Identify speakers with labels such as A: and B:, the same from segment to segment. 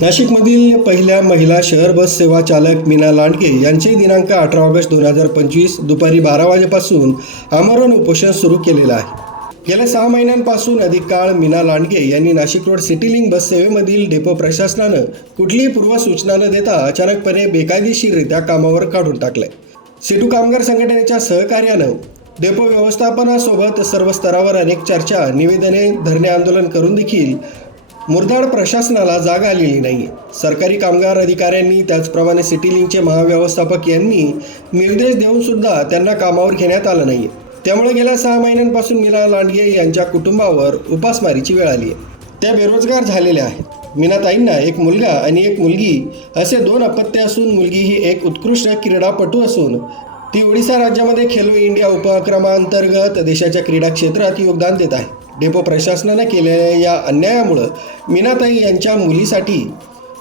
A: नाशिकमधील पहिल्या महिला शहर बस सेवा चालक मीना लांडके यांचे दिनांक अठरा ऑगस्ट दोन हजार पंचवीस दुपारी बारा वाजेपासून आमरण उपोषण सुरू केलेलं आहे. गेल्या सहा महिन्यांपासून अधिक काळ मीना लांडगे यांनी Nashik road city link bus सेवेमधील depot प्रशासनानं कुठलीही पूर्वसूचना न देता अचानकपणे बेकायदेशीररित्या कामावर काढून टाकलंय. सिटू कामगार संघटनेच्या सहकार्यानं डेपो व्यवस्थापनासोबत सर्व स्तरावर अनेक चर्चा निवेदने धरणे आंदोलन करून देखील मुरदाड प्रशासनाला जाग आलेली नाही सरकारी कामगार अधिकाऱ्यांनी त्याचप्रमाणे सिटी लिंकचे महाव्यवस्थापक यांनी निर्देश देऊन सुद्धा त्यांना कामावर घेण्यात आलं नाही त्यामुळे गेल्या सहा महिन्यांपासून मीना लांडगे यांच्या कुटुंबावर उपासमारीची वेळ आली आहे त्या बेरोजगार झालेल्या आहेत. मीनाताईंना एक मुलगा आणि एक मुलगी असे दोन अपत्य असून मुलगी ही एक उत्कृष्ट क्रीडापटू असून ती ओडिशा राज्यामध्ये खेलो इंडिया उपक्रमांतर्गत देशाच्या क्रीडा क्षेत्रात योगदान देत आहे. डेपो प्रशासनानं केलेल्या या अन्यायामुळं मीनाताई यांच्या मुलीसाठी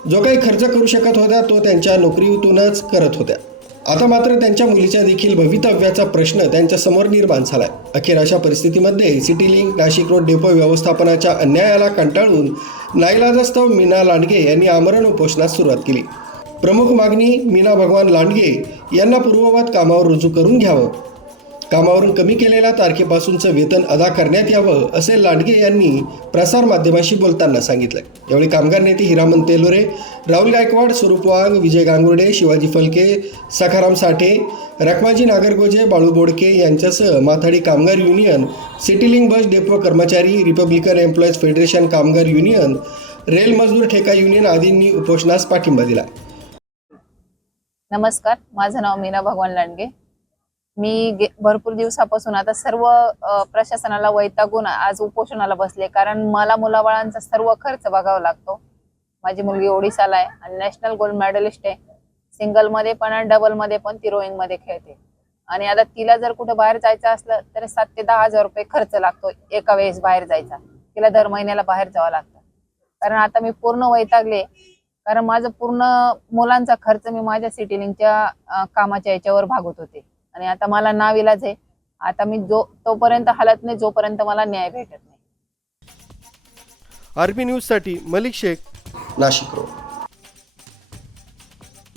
A: जो काही खर्च करू शकत होत्या तो त्यांच्या नोकरीतूनच करत होत्या. आता मात्र त्यांच्या मुलीच्या देखील भवितव्याचा प्रश्न त्यांच्यासमोर निर्माण झालाय. अखेर अशा परिस्थितीमध्ये city link Nashik road depot व्यवस्थापनाच्या अन्यायाला कंटाळून नाईलाजास्तव मीना लांडगे यांनी आमरण उपोषणास सुरुवात केली. प्रमुख मागणी मीना भगवान लांडगे यांना पूर्ववत कामावर रुजू करून घ्यावं. कामावरून कमी केलेल्या तारखेपासूनचं वेतन अदा करण्यात यावं असे लांडगे यांनी प्रसारमाध्यमाशी बोलताना सांगितलं. यावेळी कामगार नेते हिरामन तेलोरे राहुल गायकवाड स्वरूप वाघ विजय गांगुर्डे शिवाजी फलके सखाराम साठे रखमाजी नागरगोजे बाळू बोडके यांच्यासह माथाडी कामगार union city link bus depot कर्मचारी रिपब्लिकन एम्प्लॉईज फेडरेशन कामगार युनियन रेल मजदूर ठेका युनियन आदींनी उपोषणास पाठिंबा दिला.
B: नमस्कार माझं नाव मीना भगवान लांडगे. मी भरपूर दिवसापासून आता सर्व प्रशासनाला वैतागून आज उपोषणाला बसले कारण मला मुलाबाळांचा सर्व खर्च बघावा लागतो. माझी मुलगी ओडिसाला आहे आणि नॅशनल गोल्ड मेडलिस्ट आहे. सिंगलमध्ये पण आणि डबलमध्ये पण ती रोईंगमध्ये खेळते. आणि आता तिला जर कुठं बाहेर जायचं असलं तर सात ते दहा हजार रुपये खर्च लागतो एका वेळेस बाहेर जायचा. तिला दर महिन्याला बाहेर जावं लागतं. कारण आता मी पूर्ण वैतागले कारण माझं पूर्ण मुलांचा खर्च मी माझ्या सिटीलिंगच्या कामाच्या याच्यावर भागवत होते. आणि आता मला नाव इलाज आहे. आता मी जो तोपर्यंत हालत नाही जोपर्यंत मला न्याय भेटत नाही.
A: आरबी न्यूजसाठी मलिक शेख. नाशिक रोड